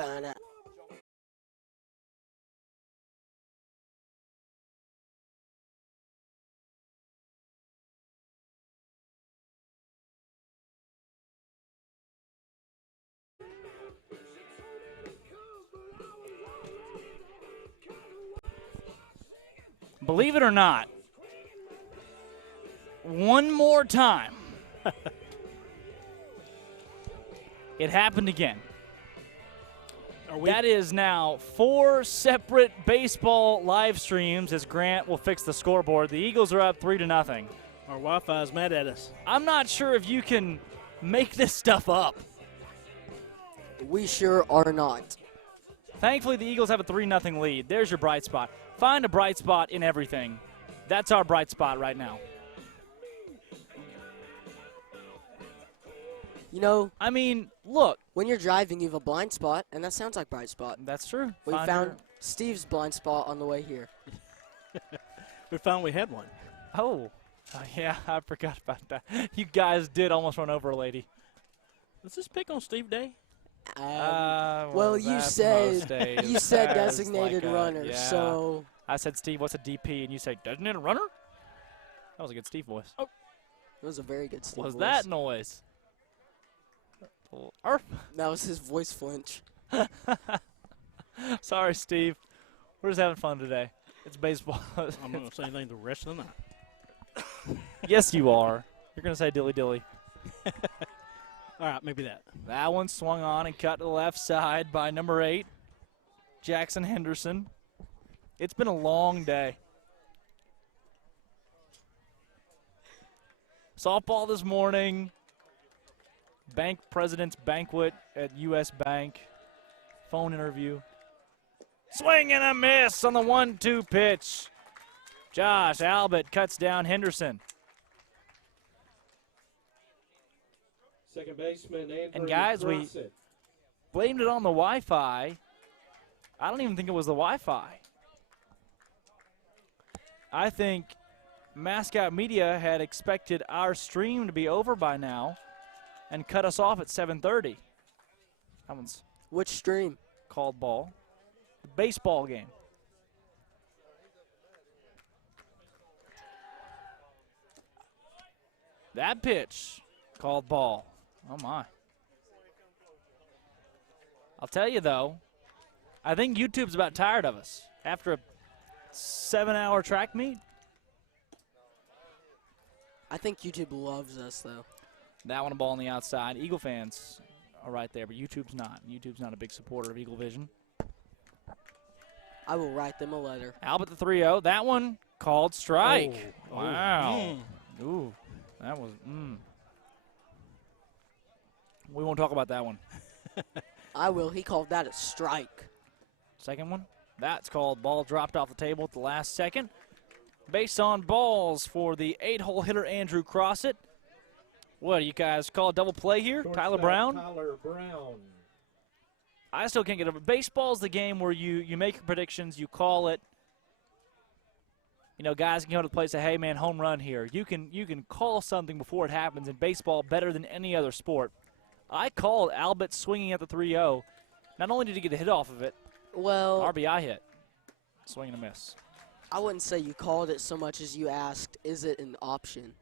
Ba-da. Believe it or not, one more time, it happened again. That is now 4 separate baseball live streams as Grant will fix the scoreboard. The Eagles are up 3-0. Our Wi-Fi is mad at us. I'm not sure if you can make this stuff up. We sure are not. Thankfully, the Eagles have a 3-0 lead. There's your bright spot. Find a bright spot in everything. That's our bright spot right now. You know, I mean, look. When you're driving, you have a blind spot, and that sounds like bright spot. That's true. We found Steve's blind spot on the way here. We found we had one. Oh, yeah, I forgot about that. You guys did almost run over a lady. Is this pick on Steve Day? Well, you said designated runner, yeah. so. I said, Steve, what's a DP? And you said, designated runner? That was a good Steve voice. Oh, it was a very good Steve voice. voice. That noise? That was his voice flinch. Sorry, Steve. We're just having fun today. It's baseball. I'm not going to say anything the rest of the night. Yes, you are. You're going to say dilly dilly. All right, maybe that. That one swung on and cut to the left side by number 8, Jackson Henderson. It's been a long day. Softball this morning. Bank President's Banquet at U.S. Bank. Phone interview. Swing and a miss on the 1-2 pitch. Josh Albert cuts down Henderson. Second baseman, and guys, we blamed it on the Wi-Fi. I don't even think it was the Wi-Fi. I think Mascot Media had expected our stream to be over by now and cut us off at 7:30. That one's which stream? Called ball. The baseball game. That pitch called ball. Oh, my. I'll tell you, though, I think YouTube's about tired of us after a 7-hour track meet. I think YouTube loves us, though. That one a ball on the outside. Eagle fans are right there, but YouTube's not. YouTube's not a big supporter of EagleVision. I will write them a letter. Albert the 3-0. That one called strike. Oh. Wow. Ooh, that was, We won't talk about that one. I will. He called that a strike. Second one. That's called ball dropped off the table at the last second. Base on balls for the 8-hole hitter, Andrew Crossett. What, do you guys call a double play here? Tyler Brown? Tyler Brown. I still can't get over it. Baseball's the game where you make your predictions, you call it. You know, guys can go to the plate and say, hey, man, home run here. You can call something before it happens in baseball better than any other sport. I called Albert swinging at the 3-0. Not only did he get a hit off of it, well, RBI hit. Swing and a miss. I wouldn't say you called it so much as you asked, is it an option?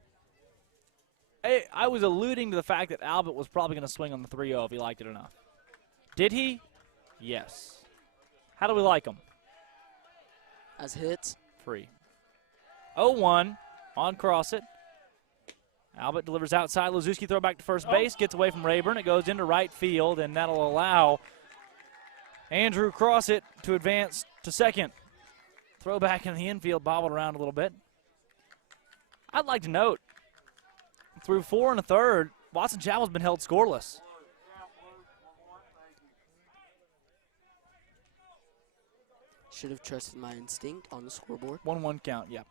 I was alluding to the fact that Albert was probably going to swing on the 3-0 if he liked it enough. Did he? Yes. How do we like him? As hits? Free. 0-1 on Crossett. Albert delivers outside. Lazuski throw back to first base. Gets away from Rayburn. It goes into right field, and that'll allow Andrew Crossett to advance to second. Throw back in the infield, bobbled around a little bit. I'd like to note, through 4 1/3, Watson Chapel's been held scoreless. Should have trusted my instinct on the scoreboard. 1-1 count, yeah.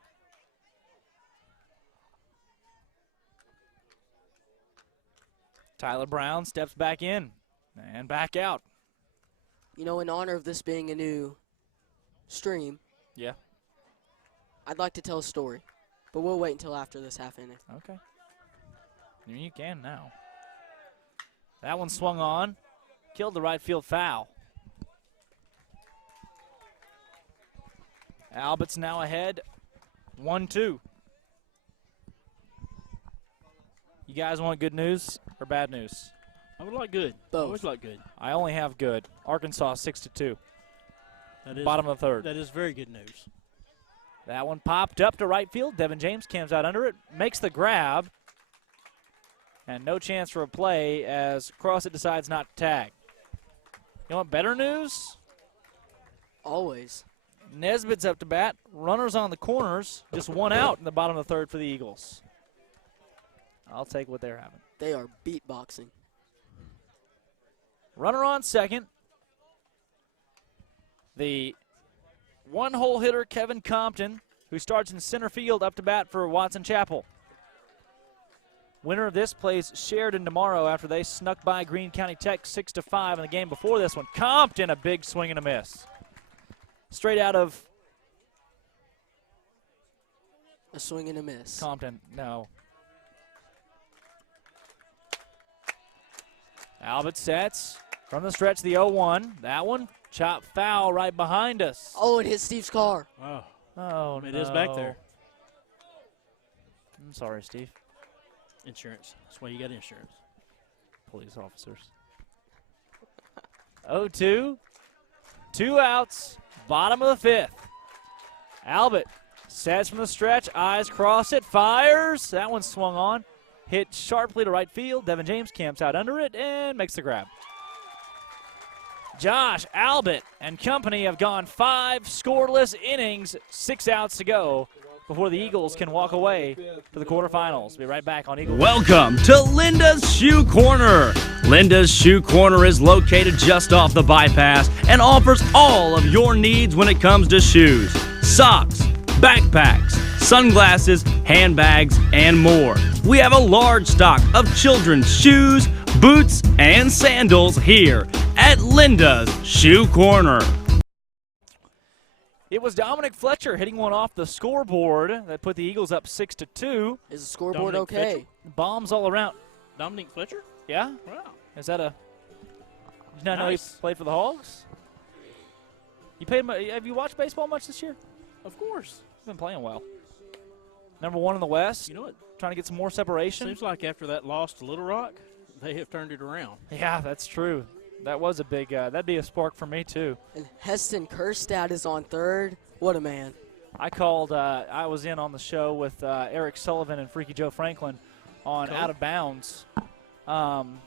Tyler Brown steps back in and back out. You know, in honor of this being a new stream, yeah, I'd like to tell a story, but we'll wait until after this half inning. Okay. I mean, you can now. That one swung on, killed the right field foul. Albert's now ahead 1-2. You guys want good news or bad news? I would like good. Both. Always like good. I only have good. Arkansas 6-2. That is, Bottom of the third. That is very good news. That one popped up to right field. Devin James cams out under it, makes the grab, and no chance for a play as Crossit decides not to tag. You want better news? Always. Nesbitt's up to bat. Runners on the corners. Just one out in the bottom of the third for the Eagles. I'll take what they're having. They are beatboxing. Runner on second. The one-hole hitter, Kevin Compton, who starts in center field, up to bat for Watson Chapel. Winner of this plays Sheridan tomorrow after they snuck by Greene County Tech 6-5 in the game before this one. Compton, a big swing and a miss. Straight out of A swing and a miss. Compton, no. Albert sets from the stretch, the 0-1. That one, chop foul right behind us. Oh, it hit Steve's car. Wow. Oh, It no. is back there. I'm sorry, Steve. Insurance. That's why you got insurance. Police officers. 0-2. 2 outs. Bottom of the fifth. Albert sets from the stretch. Eyes cross it. Fires. That one swung on. Hit sharply to right field. Devin James camps out under it and makes the grab. Josh Albert and company have gone 5 scoreless innings, 6 outs to go before the Eagles can walk away to the quarterfinals. Be right back on Eagle. Welcome to Linda's Shoe Corner. Linda's Shoe Corner is located just off the bypass and offers all of your needs when it comes to shoes, socks, backpacks, sunglasses, handbags, and more. We have a large stock of children's shoes, boots, and sandals here at Linda's Shoe Corner. It was Dominic Fletcher hitting one off the scoreboard that put the Eagles up 6-2. Is the scoreboard Dominic okay? Fletcher? Bombs all around. Dominic Fletcher? Yeah? Wow. Is that a... Did you not know he Nice. played for the Hogs? You paid him, have you watched baseball much this year? Of course. He's been playing well. Number 1 in the West. You know what? Trying to get some more separation. Seems like after that loss to Little Rock, they have turned it around. Yeah, that's true. That was a big, that'd be a spark for me too. And Heston Kerstad is on third. What a man. I called, I was in on the show with Eric Sullivan and Freaky Joe Franklin on Cool. Out of Bounds. And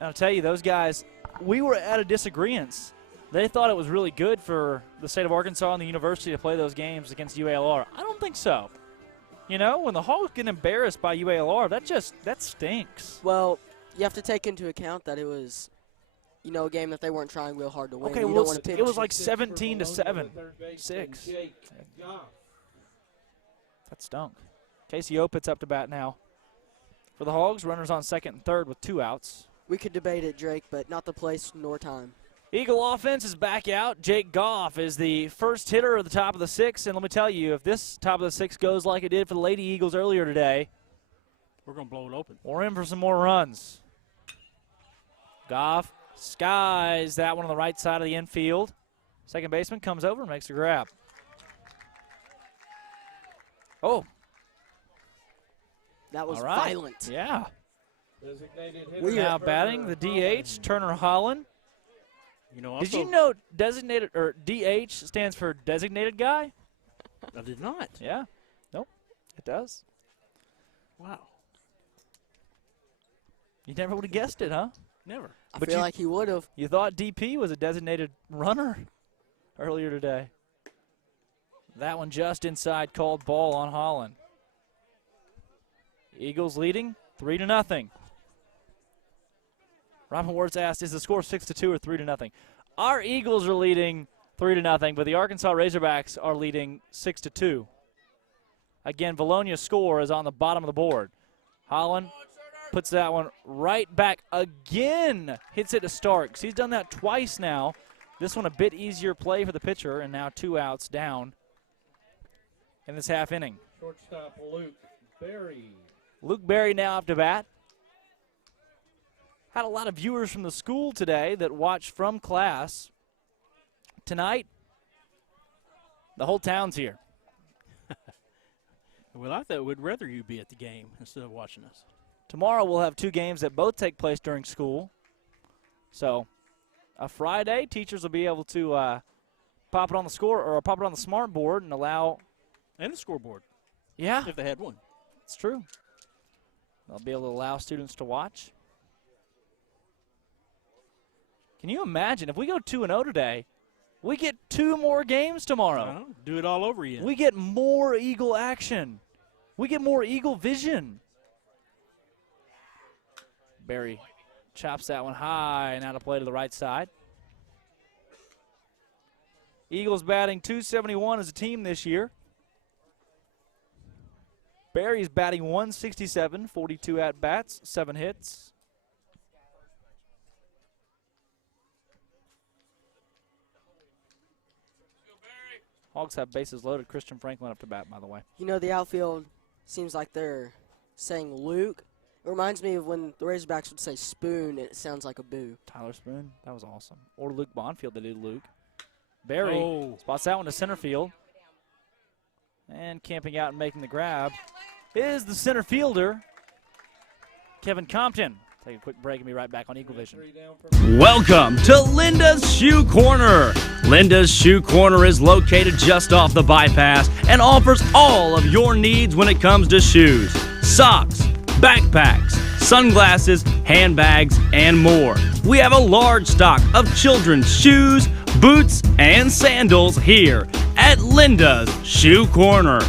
I'll tell you, those guys, we were at a disagreement. They thought it was really good for the state of Arkansas and the university to play those games against UALR. I don't think so. You know, when the Hogs get embarrassed by UALR, that stinks. Well, you have to take into account that it was, you know, a game that they weren't trying real hard to win. Okay, you well, don't want to pitch. it was like 17-7. 6. That stunk. Casey Opitz up to bat now. For the Hogs, runners on second and third with 2 outs. We could debate it, Drake, but not the place nor time. Eagle offense is back out. Jake Goff is the first hitter at the top of the 6. And let me tell you, if this top of the 6 goes like it did for the Lady Eagles earlier today, We're going to blow it open. we're in for some more runs. Goff skies that one on the right side of the infield. Second baseman comes over and makes the grab. Oh, That was all right. violent. Yeah. We Now batting the DH, Turner Holland. You know, also, Did you know designated or DH stands for designated guy? I did not. Yeah. Nope. It does. Wow. You never would have guessed it, huh? Never. I But feel you- like he would have. You thought DP was a designated runner earlier today. That one just inside, called ball on Holland. Eagles leading 3-0. Robin Wirtz asked, is the score 6-2 or 3-0? Our Eagles are leading 3-0, but the Arkansas Razorbacks are leading 6-2. Again, Vilonia's score is on the bottom of the board. Holland puts that one right back again. Hits it to Starks. He's done that twice now. This one a bit easier play for the pitcher, and now 2 outs down in this half inning. Shortstop Luke Berry. Luke Berry now up to bat. Had a lot of viewers from the school today that watched from class. Tonight, The whole town's here. Well, I thought we'd rather you be at the game instead of watching us. Tomorrow we'll have 2 games that both take place during school. So a Friday, teachers will be able to pop it on the score or pop it on the smart board and allow. And the scoreboard. Yeah, If they had one. it's true. They'll be able to allow students to watch. Can you imagine if we go 2-0 today, we get 2 more games tomorrow. Do it all over again. We get more Eagle action. We get more EagleVision. Barry chops that one high and out of play to the right side. Eagles batting .271 as a team this year. Barry's batting .167, 42 at-bats, 7 hits. Hogs have bases loaded. Christian Franklin up to bat, by the way. You know, the outfield seems like they're saying Luke. It reminds me of when the Razorbacks would say spoon, and it sounds like a boo. Tyler Spoon, that was awesome. Or Luke Bonfield, they did Luke. Barry spots that one to center field. And camping out and making the grab is the center fielder, Kevin Compton. Take a quick break and be right back on EagleVision. Welcome to Linda's Shoe Corner. Linda's Shoe Corner is located just off the bypass and offers all of your needs when it comes to shoes, socks, backpacks, sunglasses, handbags, and more. We have a large stock of children's shoes, boots, and sandals here at Linda's Shoe Corner.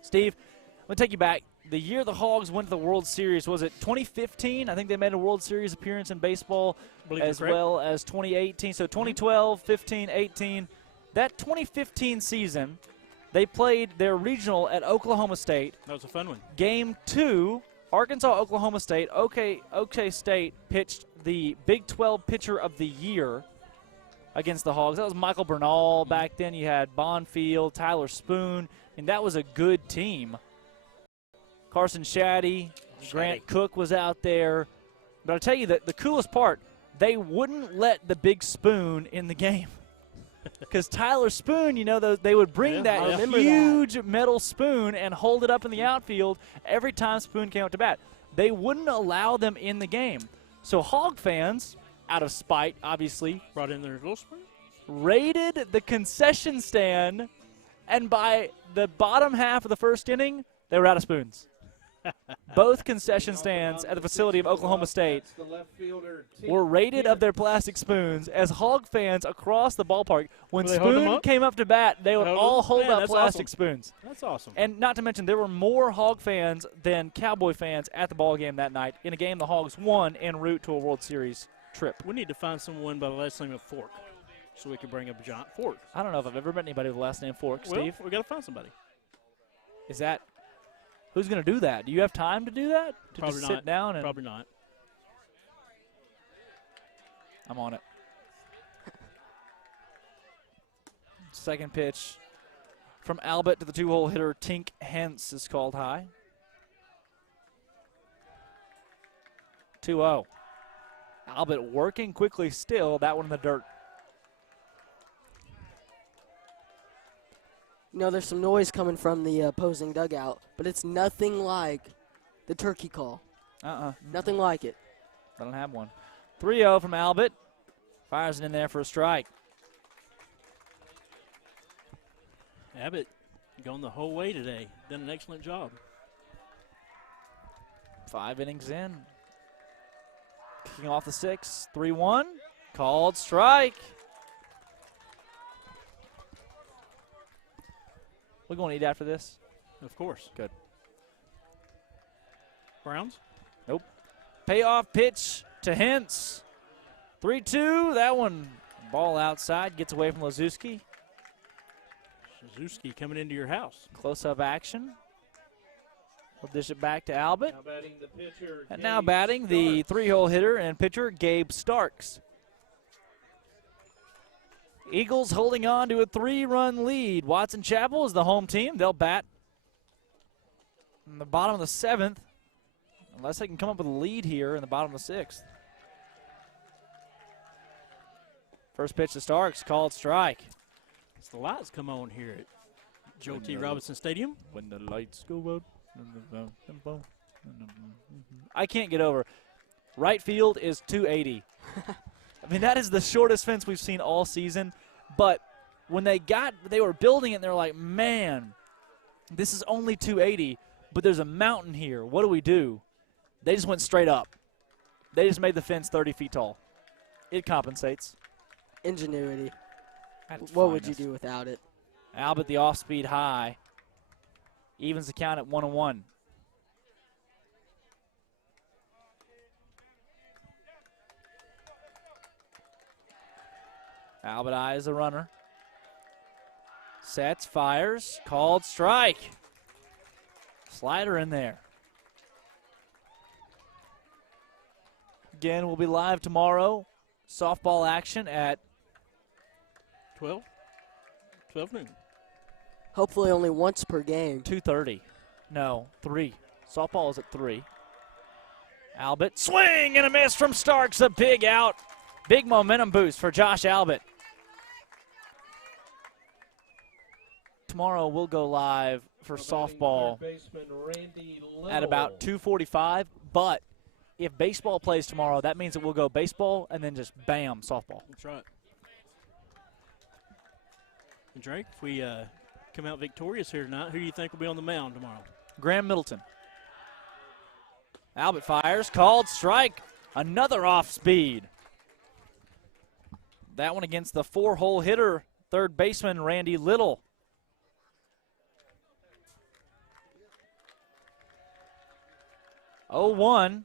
Steve, I'm going to take you back. The year the Hogs went to the World Series, was it 2015? I think they made a World Series appearance in baseball as well as 2018. So 2012, 15, 18. That 2015 season, they played their regional at Oklahoma State. That was a fun one. Game 2, Arkansas-Oklahoma State. OK State pitched the Big 12 Pitcher of the Year against the Hogs. That was Michael Bernal back then. You had Bonfield, Tyler Spoon, and that was a good team. Carson Shaddy, Grant Cook was out there. But I'll tell you that the coolest part, they wouldn't let the big spoon in the game. Because Tyler Spoon, you know, they would bring that huge metal spoon and hold it up in the outfield every time Spoon came up to bat. They wouldn't allow them in the game. So Hog fans, out of spite, obviously, brought in their little spoon, raided the concession stand, and by the bottom half of the first inning, they were out of spoons. Both concession stands at the facility of Oklahoma State were raided of their plastic spoons as Hog fans across the ballpark, when Spoon came up to bat, they would all hold up plastic spoons. That's awesome. And not to mention, there were more Hog fans than Cowboy fans at the ball game that night in a game the Hogs won en route to a World Series trip. We need to find someone by the last name of Fork so we can bring up a giant fork. I don't know if I've ever met anybody with the last name Fork, well, Steve. We got to find somebody. Is that... Who's going to do that? Do you have time to do that? To Probably just not. sit down and Probably not. I'm on it. Second pitch from Albert to the 2-hole hitter Tink Hentz is called high. 2-0. Albert working quickly still. That one in the dirt. You know, there's some noise coming from the opposing dugout, but it's nothing like the turkey call. Nothing like it. I don't have one. 3-0 from Albert. Fires it in there for a strike. Abbott going the whole way today. Done an excellent job. 5 innings in. Kicking off the 6th. 3-1. Called strike. We going to eat after this? Of course. Good. Browns? Nope. Payoff pitch to Hentz. 3-2. That one, ball outside, gets away from Lazuski. Suzuki coming into your house. Close-up action. We'll dish it back to Albert. Now batting the pitcher, And now batting the 3-hole hitter and pitcher, Gabe Starks. Eagles holding on to a 3-run lead. Watson Chapel is the home team. They'll bat in the bottom of the 7th, unless they can come up with a lead here in the bottom of the 6th. First pitch to Starks, called strike. As the lights come on here at Joe T. Robinson Stadium. When the lights go out. I can't get over. Right field is 280. I mean, that is the shortest fence we've seen all season. But when they were building it, and they were like, man, this is only 280, but there's a mountain here. What do we do? They just went straight up. They just made the fence 30 feet tall. It compensates. Ingenuity. At its What would you finest. do without it? Albert, the off-speed high, evens the count at 1-1. Albert eyes the runner. Sets, fires, called strike. Slider in there. Again, we'll be live tomorrow. Softball action at 12 noon. Hopefully only once per game. 2:30. No, 3. Softball is at 3. Albert, swing and a miss from Starks. A big out. Big momentum boost for Josh Albert. Tomorrow we'll go live for softball at about 2:45. But if baseball plays tomorrow, that means that we'll go baseball and then just bam, softball. That's right. And Drake, if we come out victorious here tonight, who do you think will be on the mound tomorrow? Graham Middleton. Albert fires, called strike. Another off speed. That one against the 4-hole hitter, third baseman Randy Little. Oh, 1.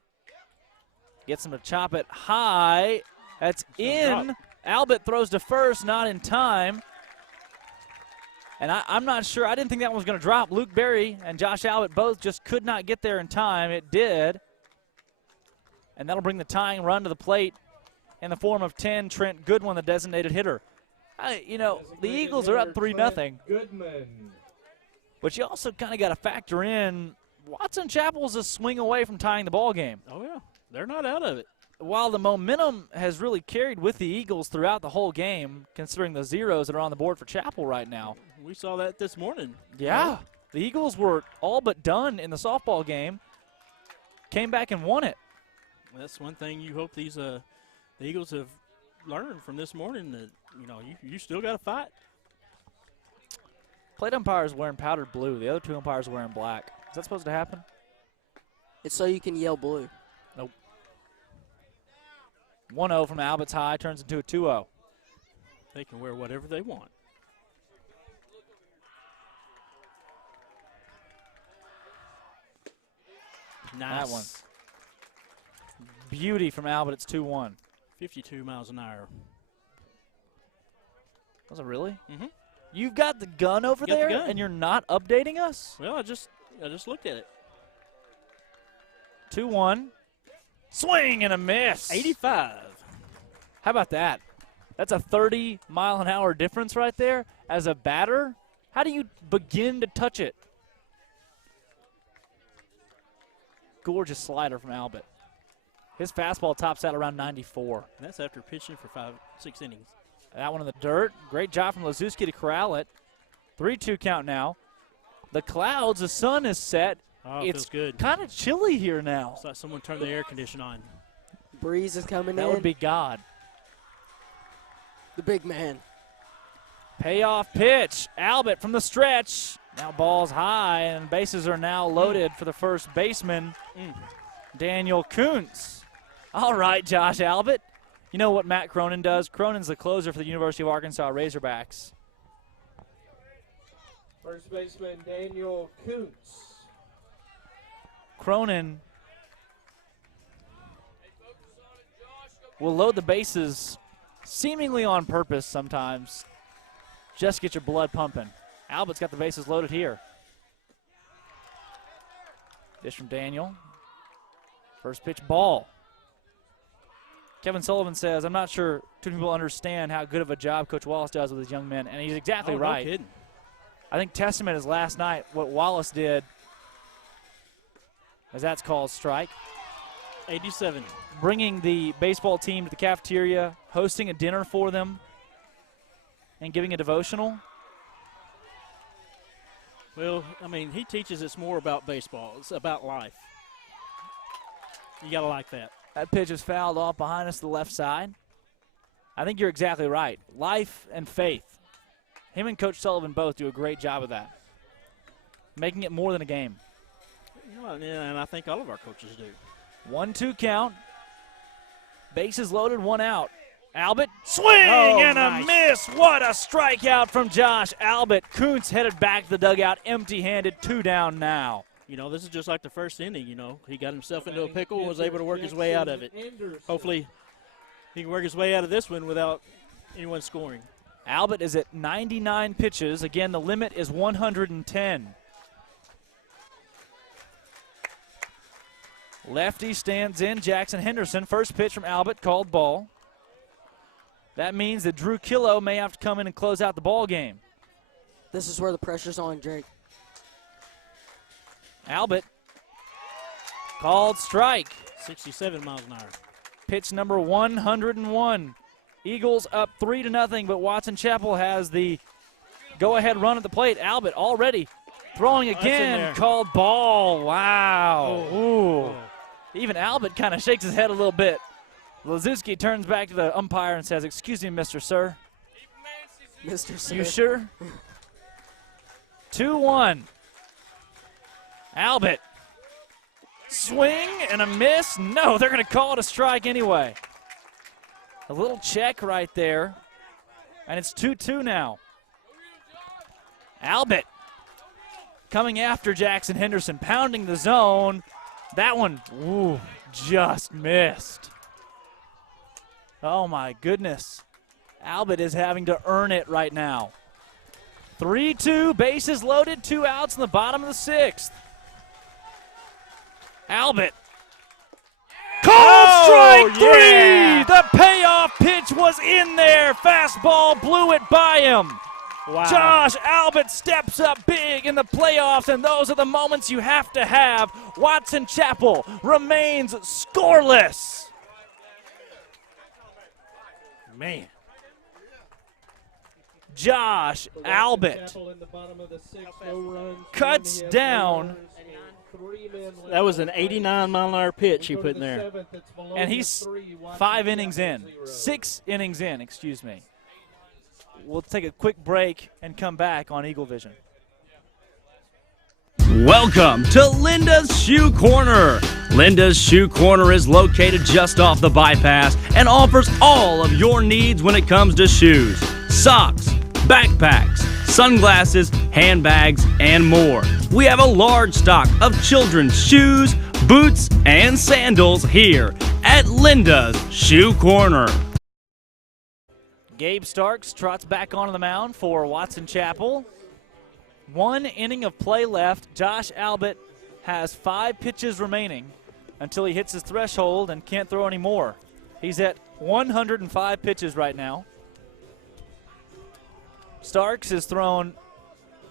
Gets him to chop it high. That's in. Albert throws to first, not in time. And I'm not sure. I didn't think that one was going to drop. Luke Berry and Josh Albert both just could not get there in time. It did. And that'll bring the tying run to the plate in the form of 10, Trent Goodwin, the designated hitter. The Eagles are up 3-0. Goodman. But you also kind of got to factor in Watson Chapel's a swing away from tying the ball game. Oh, yeah. They're not out of it. While the momentum has really carried with the Eagles throughout the whole game, considering the zeros that are on the board for Chapel right now. We saw that this morning. Yeah. The Eagles were all but done in the softball game. Came back and won it. That's one thing you hope these the Eagles have learned from this morning, that you still got to fight. Plate umpire is wearing powdered blue. The other two umpires are wearing black. Is that supposed to happen? It's so you can yell blue. Nope. 1-0 from Albert's high turns into a 2-0. They can wear whatever they want. Nice. That one. Beauty from Albert. It's 2-1. 52 miles an hour. Was it really? Mm-hmm. You've got the gun over Got the there, gun. and you're not updating us? Well, I just looked at it. 2-1. Swing and a miss. 85. How about that? That's a 30-mile-an-hour difference right there. As a batter, how do you begin to touch it? Gorgeous slider from Albert. His fastball tops out around 94. And that's after pitching for 5-6 innings. That one in the dirt. Great job from Lazuski to corral it. 3-2 count now. The clouds, the sun is set. Oh, it feels good. Kind of chilly here now. It's like someone turned the air conditioner on. Breeze is coming That in. would be God. The big man. Payoff pitch. Albert from the stretch. Now ball's high, and bases are now loaded for the first baseman, Daniel Kuntz. All right, Josh Albert. You know what Matt Cronin does? Cronin's the closer for the University of Arkansas Razorbacks. First baseman Daniel Kuntz. Cronin will load the bases seemingly on purpose sometimes. Just get your blood pumping. Albert's got the bases loaded here. Dish from Daniel. First pitch ball. Kevin Sullivan says, I'm not sure too many people understand how good of a job Coach Wallace does with his young men, and he's exactly right. No kidding. I think testament is last night what Wallace did, as that's called strike. 87. Bringing the baseball team to the cafeteria, hosting a dinner for them. and giving a devotional? Well, I mean, he teaches us more about baseball. It's about life. You got to like that. That pitch is fouled off behind us to the left side. I think you're exactly right. Life and faith. Him and Coach Sullivan both do a great job of that, making it more than a game. You know, and I think all of our coaches do. 1-2 count. Bases loaded, one out. Albert, swing and a miss. What a strikeout from Josh Albert. Kuntz headed back to the dugout empty-handed, 2 down now. You know, this is just like the first inning, you know. He got himself into a pickle and was able to work his way out of it. Hopefully he can work his way out of this one without anyone scoring. Albert is at 99 pitches. Again, the limit is 110. Lefty stands in. Jackson Henderson. First pitch from Albert, called ball. That means that Drew Killo may have to come in and close out the ball game. This is where the pressure's on, Jake. Albert called strike. 67 miles an hour. Pitch number 101. Eagles up 3-0, but Watson Chapel has the go-ahead run at the plate. Albert already throwing again. Called ball. Wow. Ooh. Even Albert kind of shakes his head a little bit. Lazuski turns back to the umpire and says, "Excuse me, Mr. Sir." Mr. Sir. You sure? 2-1. Albert. Swing and a miss. No, they're going to call it a strike anyway. A little check right there. And it's 2-2 now. Albert coming after Jackson Henderson, pounding the zone. That one, ooh, just missed. Oh, my goodness. Albert is having to earn it right now. 3-2, bases loaded, 2 outs in the bottom of the 6th. Albert. Called strike 3! Yeah. The payoff pitch was in there. Fastball blew it by him. Wow. Josh Albert steps up big in the playoffs, and those are the moments you have to have. Watson Chapel remains scoreless. Man. Josh Albert cuts down. That was an 89-mile-an-hour pitch he put in there. And he's 5 innings in. 6 innings in, excuse me. We'll take a quick break and come back on EagleVision. Welcome to Linda's Shoe Corner. Linda's Shoe Corner is located just off the bypass and offers all of your needs when it comes to shoes, socks, backpacks, sunglasses, handbags, and more. We have a large stock of children's shoes, boots, and sandals here at Linda's Shoe Corner. Gabe Starks trots back onto the mound for Watson Chapel. 1 inning of play left. Josh Albert has 5 pitches remaining until he hits his threshold and can't throw any more. He's at 105 pitches right now. Starks has thrown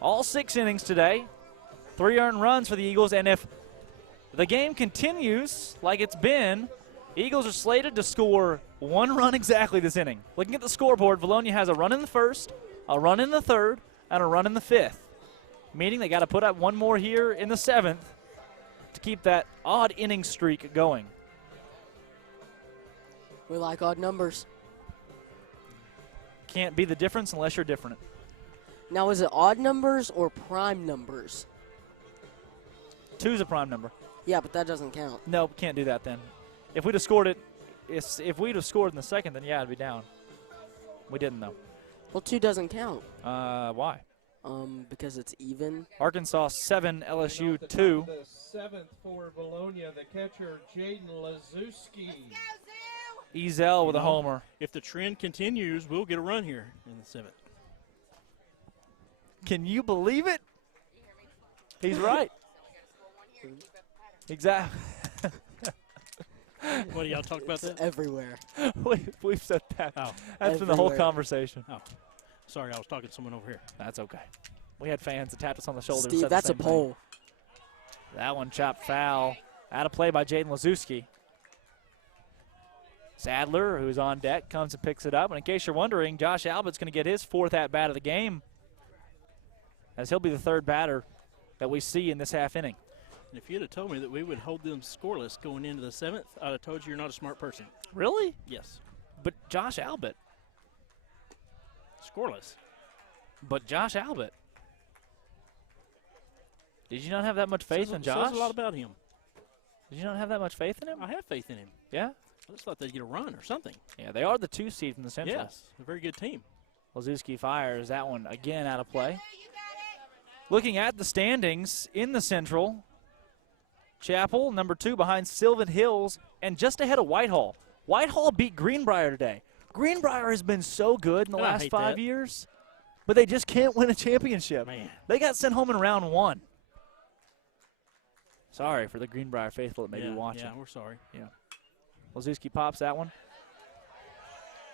all 6 innings today. 3 earned runs for the Eagles, and if the game continues like it's been, Eagles are slated to score 1 run exactly this inning. Looking at the scoreboard, Vilonia has a run in the 1st, a run in the 3rd, and a run in the 5th. Meaning they got to put up 1 more here in the 7th to keep that odd inning streak going. We like odd numbers. Can't be the difference unless you're different. Now, is it odd numbers or prime numbers? 2's a prime number. Yeah, but that doesn't count. No, can't do that then. If we'd have scored it, if we'd have scored in the 2nd, then yeah, it'd be down. We didn't though. Well, 2 doesn't count. Why? Because it's even. Arkansas 7, LSU 2. The 7th for Vilonia, the catcher Jaden Lazuski. Ezel with a homer. If the trend continues, we'll get a run here in the 7th. Can you believe it? He's right. Exactly. What, do y'all talk about that? Everywhere. We've said that. Oh. That's been the whole Everywhere. conversation. Oh. Sorry, I was talking to someone over here. That's okay. We had fans that tapped us on the shoulder. and Steve, said the that's a same thing. pole. That one chopped foul. Out of play by Jaden Lazuski. Sadler, who's on deck, comes and picks it up. And in case you're wondering, Josh Albert's going to get his 4th at-bat of the game, as he'll be the 3rd batter that we see in this half inning. And if you'd have told me that we would hold them scoreless going into the 7th, I'd have told you you're not a smart person. Really? Yes. But Josh Albert. Scoreless. But Josh Albert. Did you not have that much faith in Josh? Says a lot about him. Did you not have that much faith in him? I have faith in him. Yeah? I just thought they'd get a run or something. Yeah, they are the 2 seed from the Central. Yes, a very good team. Lazuski fires that one again out of play. Looking at the standings in the Central, Chapel, number 2 behind Sylvan Hills, and just ahead of Whitehall. Whitehall beat Greenbrier today. Greenbrier has been so good in the last 5 years, but they just can't win a championship. Man. They got sent home in round 1. Sorry for the Greenbrier faithful that may be watching. Yeah, we're sorry. Yeah. Lazuski pops that one.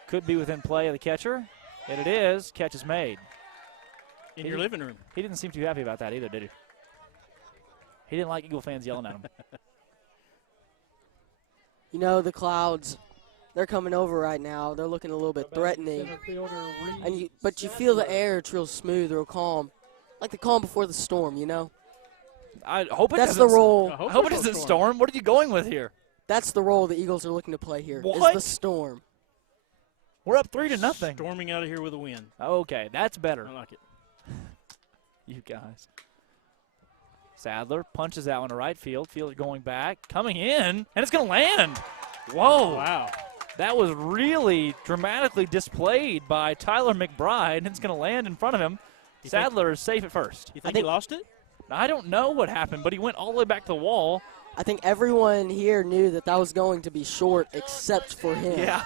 Could be within play of the catcher. And it is. Catch is made. In your living room. He didn't seem too happy about that either, did he? He didn't like Eagle fans yelling at him. You know, the Clouds, they're coming over right now. They're looking a little bit threatening. But you feel the air, it's real smooth, real calm. Like the calm before the storm, you know? I hope it That's doesn't. the role. I hope it doesn't storm. What are you going with here? That's the role the Eagles are looking to play here. What? Is the storm. We're up 3-0. Storming out of here with a win. Okay, that's better. I like it. You guys. Sadler punches that one to right field. Fielder going back, coming in, and it's going to land. Whoa. Wow. That was really dramatically displayed by Tyler McBride, and it's going to land in front of him. Sadler is safe at first. You think he lost it? I don't know what happened, but he went all the way back to the wall. I think everyone here knew that was going to be short except for him. Yeah.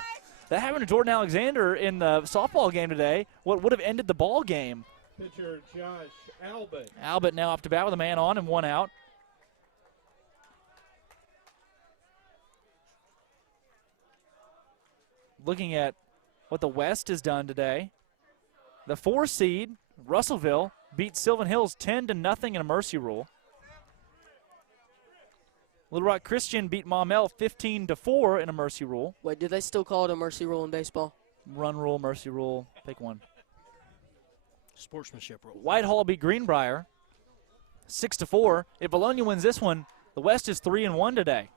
That happened to Jordan Alexander in the softball game today. What would have ended the ball game. Pitcher Josh Albert. Albert now up to bat with a man on and 1 out. Looking at what the West has done today. The 4 seed, Russellville, beat Sylvan Hills 10-0 in a mercy rule. Little Rock Christian beat Maumelle 15-4 in a mercy rule. Wait, do they still call it a mercy rule in baseball? Run rule, mercy rule, pick one. Sportsmanship rule. Whitehall beat Greenbrier 6-4. If Vilonia wins this one, the West is 3-1 today.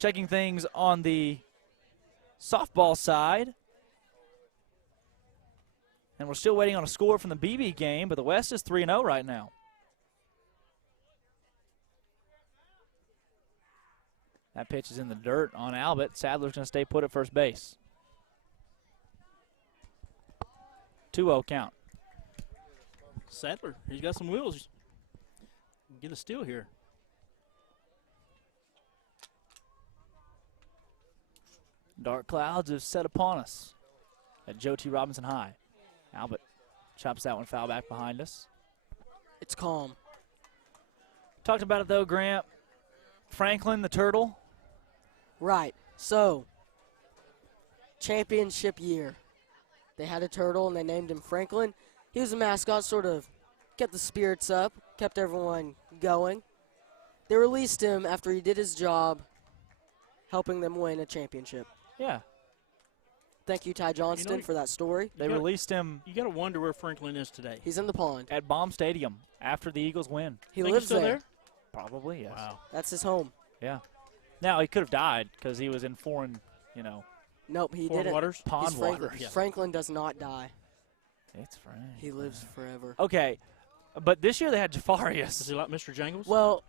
Checking things on the softball side. And we're still waiting on a score from the BB game, but the West is 3-0 right now. That pitch is in the dirt on Albert. Sadler's going to stay put at first base. 2-0 count. Sadler, he's got some wheels. Get a steal here. Dark clouds have set upon us at Joe T. Robinson High. Albert chops that one foul back behind us. It's calm. Talked about it, though, Grant. Franklin, the turtle. Right. So, championship year. They had a turtle, and they named him Franklin. He was a mascot, sort of kept the spirits up, kept everyone going. They released him after he did his job helping them win a championship. Yeah. Thank you, Ty Johnston, for that story. They released him. You got to wonder where Franklin is today. He's in the pond. At Baum Stadium after the Eagles win. He lives still there. Probably, yes. Wow. That's his home. Yeah. Now, he could have died because he was in foreign, Nope, he Foreign didn't. waters? pond He's Franklin. water. Yeah. Franklin does not die. It's Frank. He lives forever. Okay, but this year they had Is Jafarius. he like Mr. Jangles? Well,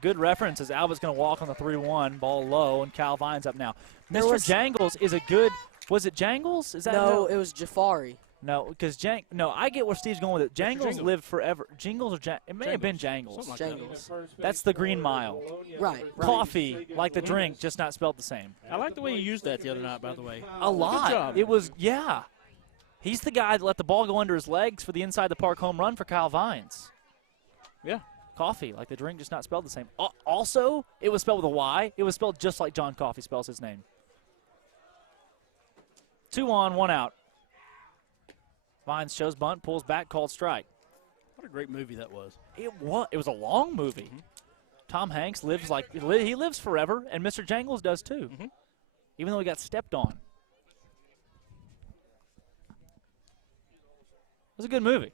Good reference as Albert's going to walk on the 3-1, ball low, and Cal Vine's up now. Mr. Jangles is a good. Was it Jangles? Is that no, it was Jafari. No, because I get where Steve's going with it. Jangles Jingle. lived forever. Jingles or it may have been Jangles. Something like Jangles. That's the Green Mile. Right. Coffee, like the drink, just not spelled the same. I like the way you used that the other night, by the way. A lot. Good job. It was, yeah. He's the guy that let the ball go under his legs for the inside the park home run for Kyle Vines. Yeah. Coffee, like the drink, just not spelled the same. Also, it was spelled with a Y. It was spelled just like John Coffey spells his name. 2 on, 1 out. Vines shows bunt, pulls back, called strike. What a great movie that was. It was a long movie. Tom Hanks lives like he lives forever, and Mr. Jangles does too, even though he got stepped on. It was a good movie.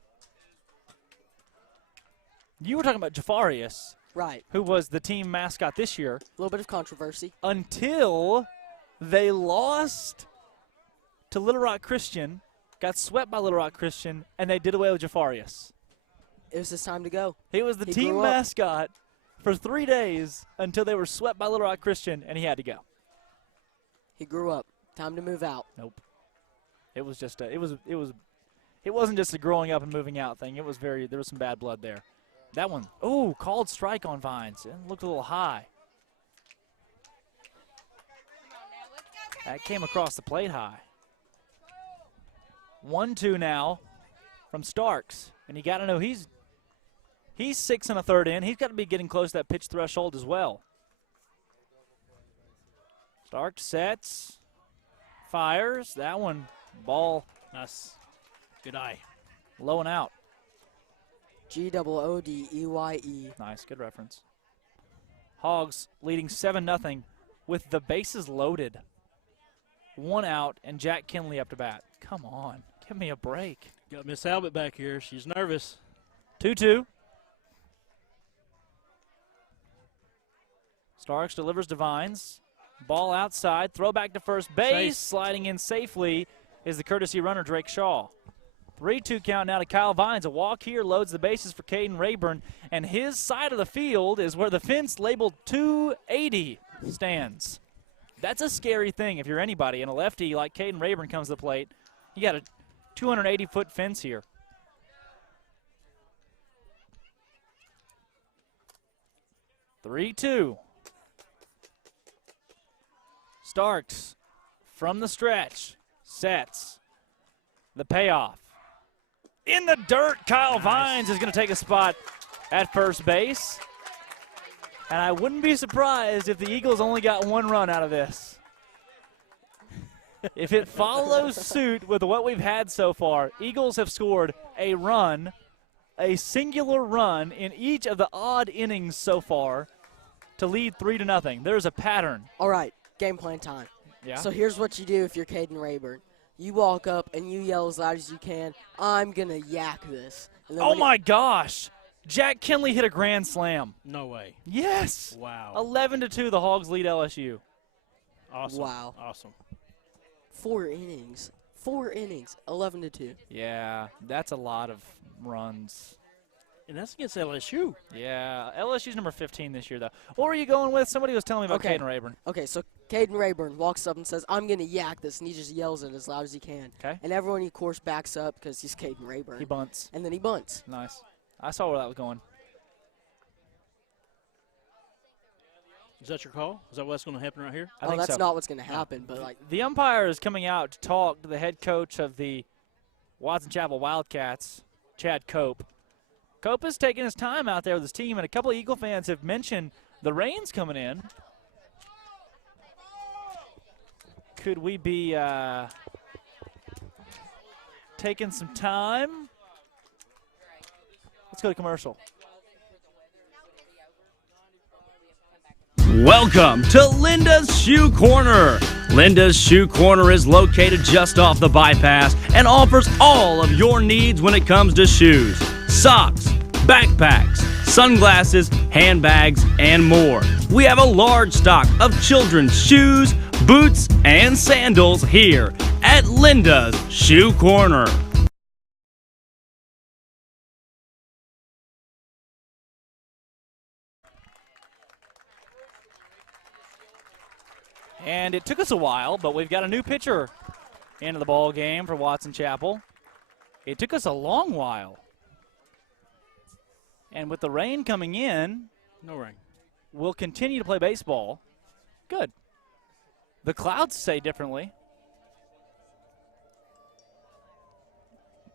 You were talking about Jafarius, Right. who was the team mascot this year, A little bit of controversy. until they lost to Little Rock Christian, got swept by Little Rock Christian, and they did away with Jafarius. It was his time to go. He was the He team grew up. mascot for 3 days until they were swept by Little Rock Christian, and he had to go. He grew up. Time to move out. Nope. It was just it wasn't just a growing up and moving out thing. There was some bad blood there. That one, called strike on Vines. It looked a little high. That came across the plate high. 1-2 now from Starks, and you got to know he's 6 1/3 in. He's got to be getting close to that pitch threshold as well. Starks sets, fires. That one, ball Nice. Good eye. low and out. G-O-O-D-E-Y-E. Nice, good reference. Hogs leading 7-0 with the bases loaded. 1 out, and Jack Kinley up to bat. Come on, give me a break. Got Miss Albert back here. She's nervous. 2-2. Starks delivers to Vines. Ball outside, throw back to first base. Safe. Sliding in safely is the courtesy runner, Drake Shaw. 3-2 count now to Kyle Vines. A walk here loads the bases for Caden Rayburn, and his side of the field is where the fence labeled 280 stands. That's a scary thing if you're anybody, and a lefty like Caden Rayburn comes to the plate. You got a 280-foot fence here. Three-two. Starks from the stretch, sets the payoff. In the dirt, Kyle Vines is going to take a spot at first base. And I wouldn't be surprised if the Eagles only got 1 run out of this. If it follows suit with what we've had so far, Eagles have scored a run, a singular run in each of the odd innings so far to lead 3-0. There's a pattern. All right, game plan time. Yeah. So here's what you do if you're Caden Rayburn. You walk up and you yell as loud as you can, "I'm going to yak this." And then Oh when my gosh. Jack Kinley hit a grand slam. No way. Yes. Wow. 11-2, the Hogs lead LSU. Awesome. Wow. Awesome. 4 innings. 4 innings. 11-2. Yeah, that's a lot of runs. And that's against LSU. Yeah, LSU's number 15 this year, though. What were you going with? Somebody was telling me about Okay. Caden Rayburn. Okay, so Caden Rayburn walks up and says, "I'm going to yak this," and he just yells it as loud as he can. Okay. And everyone, of course, backs up because he's Caden Rayburn. He bunts. And then he bunts. Nice. I saw where that was going. Is that your call? Is that what's going to happen right here? I think that's so. not what's going to happen, but like, The umpire is coming out to talk to the head coach of the Watson Chapel Wildcats, Chad Cope. Cope is taking his time out there with his team, and a couple of Eagle fans have mentioned the rain's coming in. Could we be taking some time? Let's go to commercial. Welcome to Linda's Shoe Corner. Linda's Shoe Corner is located just off the bypass and offers all of your needs when it comes to shoes, socks, backpacks, sunglasses, handbags, and more. We have a large stock of children's shoes, boots, and sandals here at Linda's Shoe Corner. And it took us a while, but we've got a new pitcher into the ball game for Watson Chapel. It took us a long while. And with the rain coming in, No rain. we'll continue to play baseball. Good. The clouds say differently.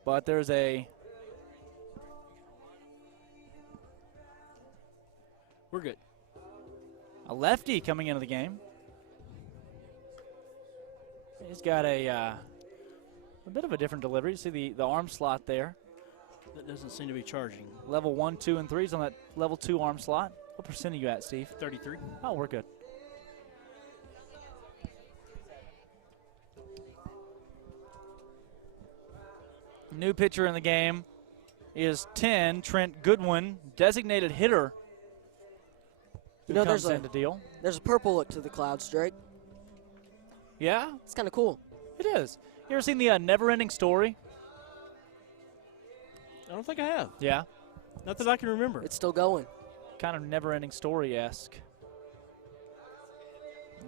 But there's We're good. a lefty coming into the game. He's got a bit of a different delivery. You see the arm slot there. That doesn't seem to be charging. Level 1, 2, and 3 is on that level 2 arm slot. What percent are you at, Steve? 33. Oh, we're good. New pitcher in the game is 10, Trent Goodwin, designated hitter. You know, there's a deal. There's a purple look to the Clouds, Drake. Yeah, It's kind of cool. it is. You ever seen the Never-Ending Story? I don't think I have. Yeah, Not that I can remember. It's still going. kind of Never-Ending Story-esque.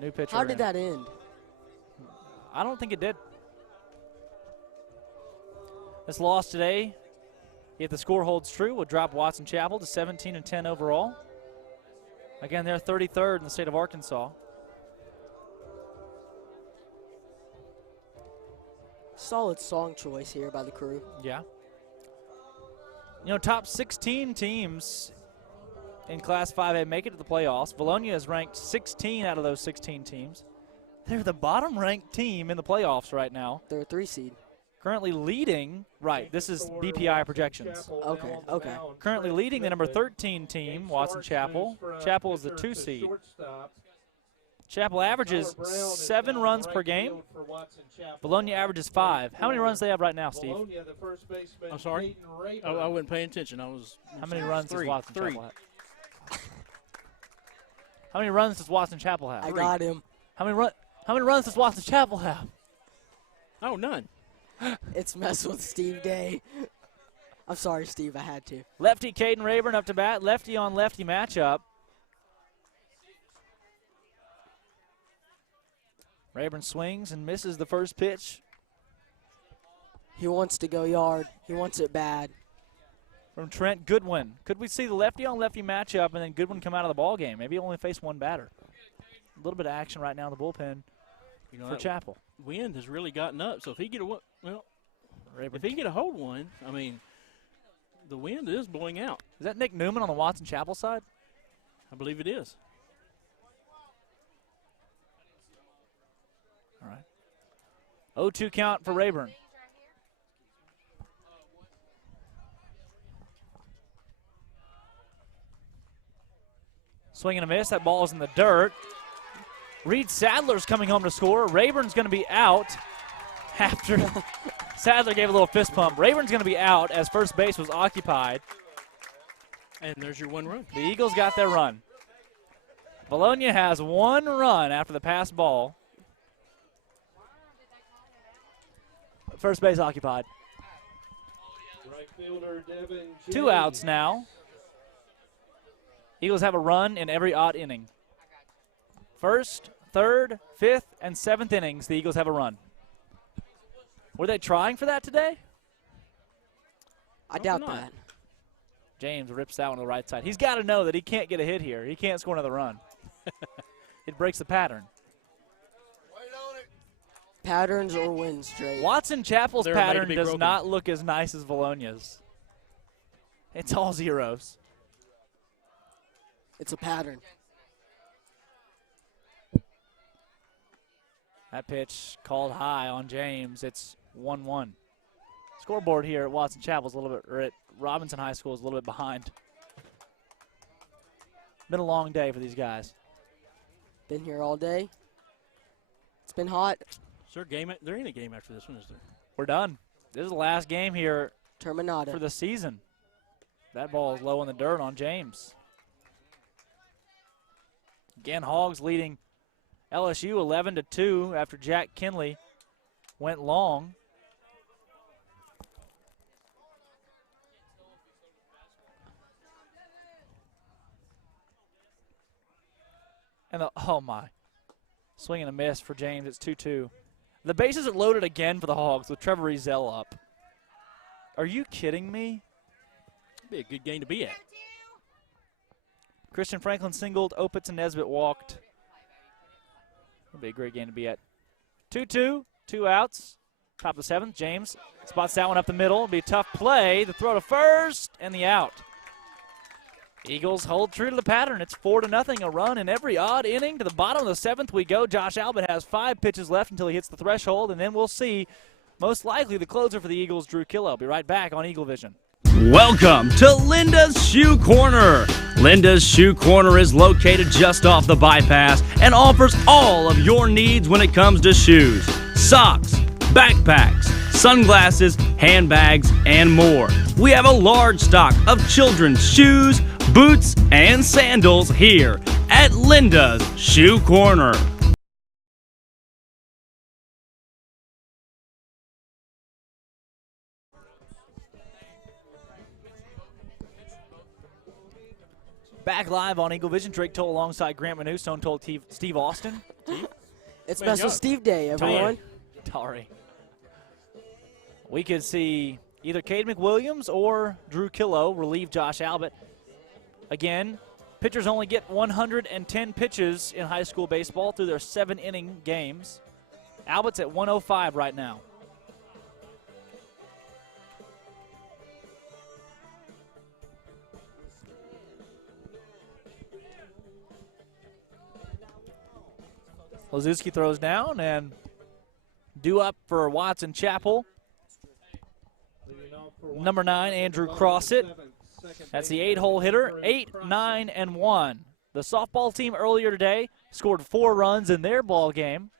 New pitcher. How did in. that end? I don't think it did. This loss today, if the score holds true, will drop Watson Chapel to 17-10 overall. Again, they're 33rd in the state of Arkansas. Solid song choice here by the crew. Yeah. You know, top 16 teams in Class 5A make it to the playoffs. Vilonia is ranked 16 out of those 16 teams. They're the bottom-ranked team in the playoffs right now. They're a 3 seed. Currently leading, right, this is BPI projections. Okay. Currently leading the number 13 team, Watson Chapel. Chapel is the 2 seed. Chapel averages 7 runs per game. Vilonia averages 5. How many runs do they have right now, Steve? I'm sorry? I wasn't paying attention. How many runs does Watson Three. Chapel have? How many runs does Watson Chapel have? I got him. How many runs does Watson Chapel have? Oh, none. It's messing with Steve Day. I'm sorry, Steve. I had to. Lefty Caden Rayburn up to bat. Lefty on lefty matchup. Rayburn swings and misses the first pitch. He wants to go yard. He wants it bad. From Trent Goodwin. Could we see the lefty on lefty matchup and then Goodwin come out of the ball game? Maybe only face one batter. A little bit of action right now in the bullpen for Chapel. Wind has really gotten up, so if he get a Rayburn. if he get a hold one, I mean, the wind is blowing out. Is that Nick Newman on the Watson Chapel side? I believe it is. All right. 0-2 count for Rayburn. Swing and a miss. That ball is in the dirt. Reed Sadler's coming home to score. Rayburn's going to be out after Sadler gave a little fist pump. Rayburn's going to be out as first base was occupied. And there's your one run. The Eagles got their run. Vilonia has one run after the pass ball. First base occupied. Right fielder Devin 2 outs now. Eagles have a run in every odd inning. First, third, fifth, and seventh innings, the Eagles have a run. Were they trying for that today? I doubt that. James rips that one to the right side. He's got to know that he can't get a hit here. He can't score another run. It breaks the pattern. Patterns or wins, Drake. Watson Chapel's They're made to pattern be does broken. not look as nice as Vilonia's. It's all zeros. It's a pattern. That pitch called high on James. It's 1-1. Scoreboard here at Watson Chapel's a little bit, or at Robinson High School is a little bit behind. Been a long day for these guys. Been here all day. It's been hot. Is there a game? There ain't a game after this one, is there? We're done. This is the last game here Terminata. for the season. That ball is low in the dirt on James. Again, Hogs leading LSU 11-2 after Jack Kinley went long. And oh my, swing and a miss for James. It's 2-2. The bases are loaded again for the Hogs with Trevor Ezel up. Are you kidding me? It'd be a good game to be at. Christian Franklin singled, Opitz and Nesbitt walked. It'll be a great game to be at. 2-2, 2 outs. Top of the seventh, James spots that one up the middle. It'll be a tough play. The throw to first and the out. Eagles hold true to the pattern. It's 4-0, a run in every odd inning. To the bottom of the seventh we go. Josh Albert has 5 pitches left until he hits the threshold, and then we'll see most likely the closer for the Eagles, Drew Killow. Be right back on EagleVision. Welcome to Linda's Shoe Corner. Linda's Shoe Corner is located just off the bypass and offers all of your needs when it comes to shoes, socks, backpacks, sunglasses, handbags, and more. We have a large stock of children's shoes, boots, and sandals here at Linda's Shoe Corner. Back live on EagleVision, Drake Toll alongside Grant Manu, Stone told Steve Austin. It's Special Steve Day, everyone. Sorry. We could see either Cade McWilliams or Drew Killow relieve Josh Albert. Again, pitchers only get 110 pitches in high school baseball through their 7-inning games. Albert's at 105 right now. Lazuski throws down and due up for Watson Chapel. Number 9, Andrew Crossett. That's the 8-hole hitter, 8, 9, and 1. The softball team earlier today scored 4 runs in their ball game.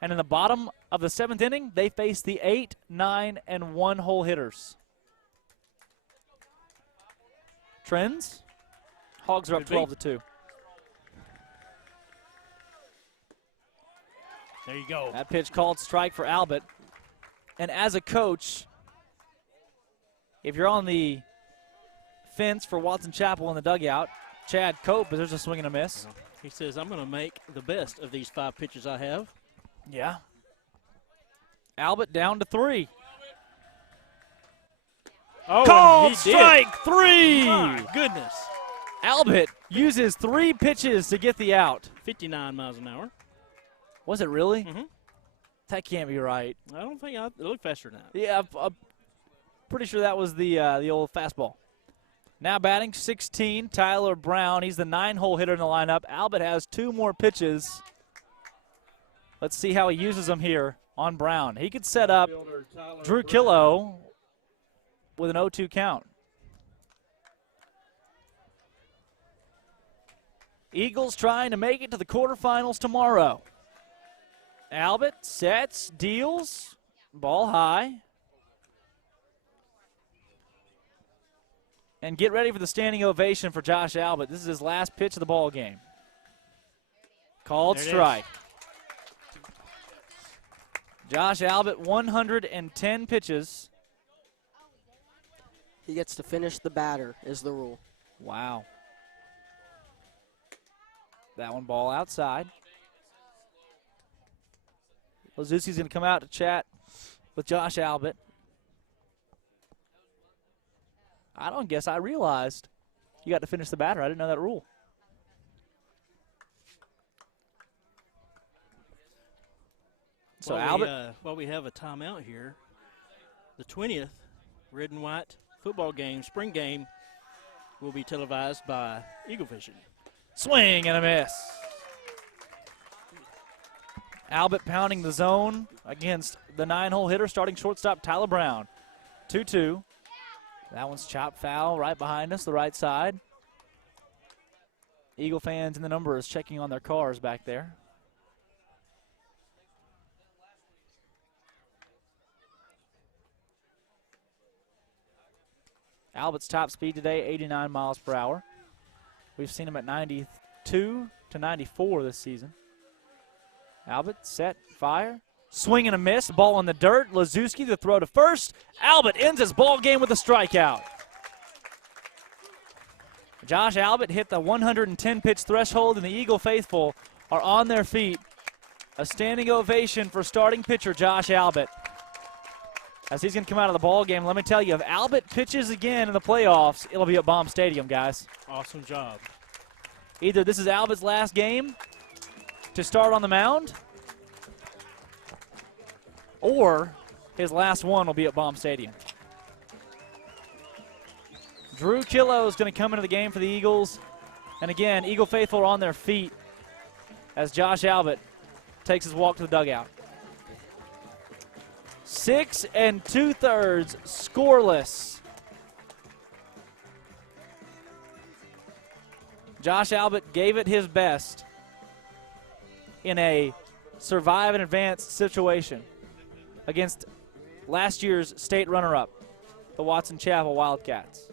And in the bottom of the 7th inning, they faced the 8, 9, and 1-hole hitters. Trends? Hogs are up 12-2. There you go. That pitch called strike for Albert. And as a coach, if you're on the fence for Watson Chapel in the dugout, Chad Cope, but there's a swing and a miss. He says, I'm going to make the best of these 5 pitches I have. Yeah. Albert down to 3. Oh, Called strike 3. My goodness. Albert uses 3 pitches to get the out. 59 miles an hour. Was it really? Mm-hmm. That can't be right. I don't think it looked faster than that. Yeah, I'm pretty sure that was the old fastball. Now batting 16, Tyler Brown. He's the 9-hole hitter in the lineup. Albert has 2 more pitches. Let's see how he uses them here on Brown. He could set up Drew Killow with an 0-2 count. Eagles trying to make it to the quarterfinals tomorrow. Albert sets, deals, ball high. And get ready for the standing ovation for Josh Albert. This is his last pitch of the ball game. Called strike. Josh Albert, 110 pitches. He gets to finish the batter, is the rule. Wow. That one ball outside. Lazuski's going to come out to chat with Josh Albert. I don't guess I realized you got to finish the batter. I didn't know that rule. So Albert, while we have a timeout here, the 20th red and white football game, spring game, will be televised by EagleVision. swing and a miss. Albert pounding the zone against the 9-hole hitter, starting shortstop Tyler Brown. 2-2. That one's chopped foul right behind us, the right side. Eagle fans in the numbers checking on their cars back there. Albert's top speed today, 89 miles per hour. We've seen him at 92 to 94 this season. Albert, set, fire. Swing and a miss, ball in the dirt. Lazuski the throw to first. Albert ends his ball game with a strikeout. Josh Albert hit the 110-pitch threshold, and the Eagle faithful are on their feet. A standing ovation for starting pitcher Josh Albert. As he's going to come out of the ball game, let me tell you, if Albert pitches again in the playoffs, it'll be at Baum Stadium, guys. Awesome job. Either this is Albert's last game to start on the mound, or his last one will be at Baum Stadium. Drew Killow is going to come into the game for the Eagles. And again, Eagle faithful are on their feet as Josh Albert takes his walk to the dugout. 6 2/3 scoreless. Josh Albert gave it his best in a survive and advance situation against last year's state runner-up, the Watson Chapel Wildcats.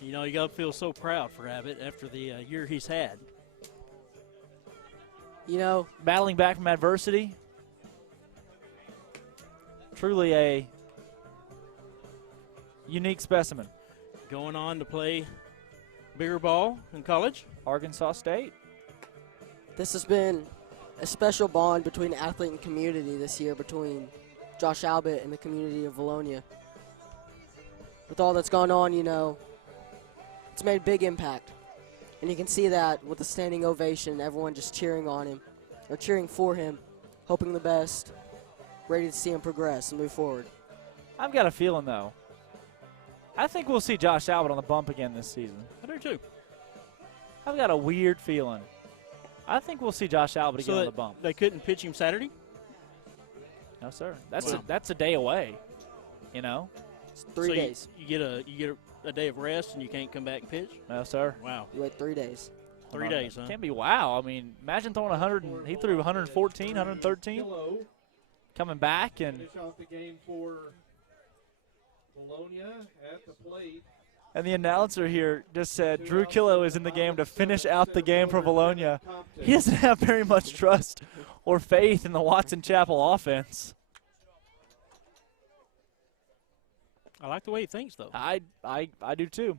You know, you got to feel so proud for Abbott after the year he's had. You know, Battling back from adversity, truly a unique specimen. Going on to play bigger ball in college. Arkansas State. this has been a special bond between athlete and community this year, between Josh Albert and the community of Vilonia. With all that's gone on, you know, it's made a big impact. And you can see that with the standing ovation, everyone just cheering on him, or cheering for him, hoping the best, ready to see him progress and move forward. I've got a feeling, though, I think we'll see Josh Albert on the bump again this season. I do too. I've got a weird feeling. I think we'll see Josh Albert again on the bump. They couldn't pitch him Saturday? No, sir. That's Wow. that's a day away, you know? It's 3 So days. You get a day of rest and you can't come back and pitch? No, sir. Wow. You wait 3 days. 3 days, huh? Can't be wow. I mean, imagine throwing 100. He threw 114, 113. Kilo Coming back and finish off the game for Vilonia at the plate. the announcer here just said Drew Killo is in the game to finish out the game for Vilonia. He doesn't have very much trust or faith in the Watson Chapel offense. I like the way he thinks, though. I do too.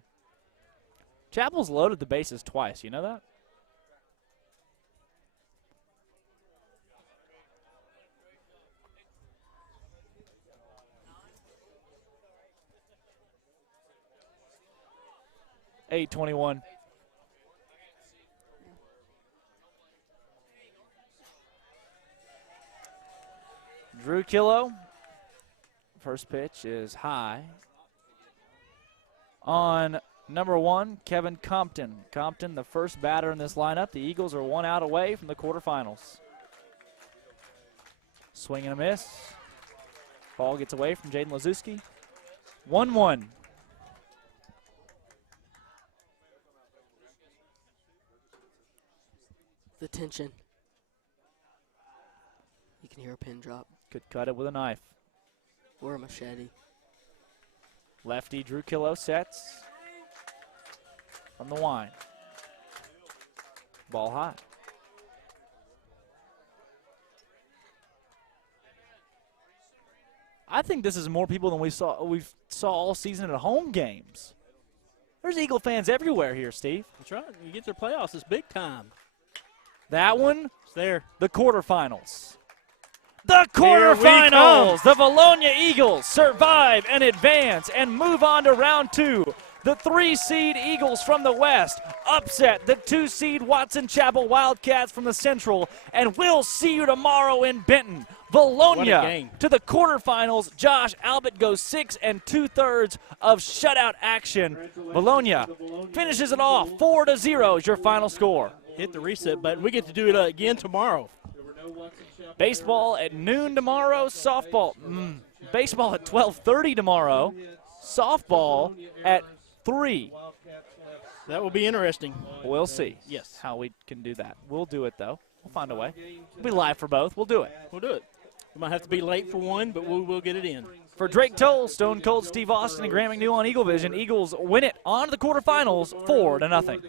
Chapel's loaded the bases twice. You know that? .821. Drew Killo. First pitch is high. On number 1, Kevin Compton. Compton, the first batter in this lineup. The Eagles are 1 out away from the quarterfinals. Swing and a miss. Ball gets away from Jaden Lazuski. 1-1. The tension. You can hear a pin drop Could cut it with a knife. or a machete. Lefty Drew Killo sets from the wind. Ball high. I think this is more people than we saw all season at home games. There's Eagle fans everywhere here, Steve. That's right. You get their playoffs, it's big time. That one, It's there. the quarterfinals. The Here we quarterfinals! The Vilonia Eagles survive and advance and move on to round 2. The 3-seed Eagles from the West upset the 2-seed Watson Chapel Wildcats from the Central, and we'll see you tomorrow in Benton. What a Vilonia game. to the quarterfinals. Josh Albert goes 6 2/3 of shutout action. Vilonia finishes it off 4-0 is your final score. Hit the reset button. We get to do it again tomorrow. Baseball at noon tomorrow. Softball, baseball at 12:30 tomorrow. Softball at 3. That will be interesting. We'll see. Yes. How we can do that. We'll do it though. We'll find a way. We'll be live for both. We'll do it. We'll do it. We might have to be late for one, but we'll get it in. For Drake Toll, Stone Cold Steve Austin, and Graham McNeil on EagleVision, Eagles win it on to the quarterfinals 4-0.